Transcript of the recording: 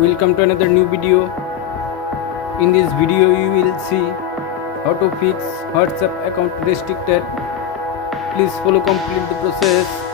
Welcome to another new video. In this video you will see how to fix WhatsApp account restricted. Please follow complete the process.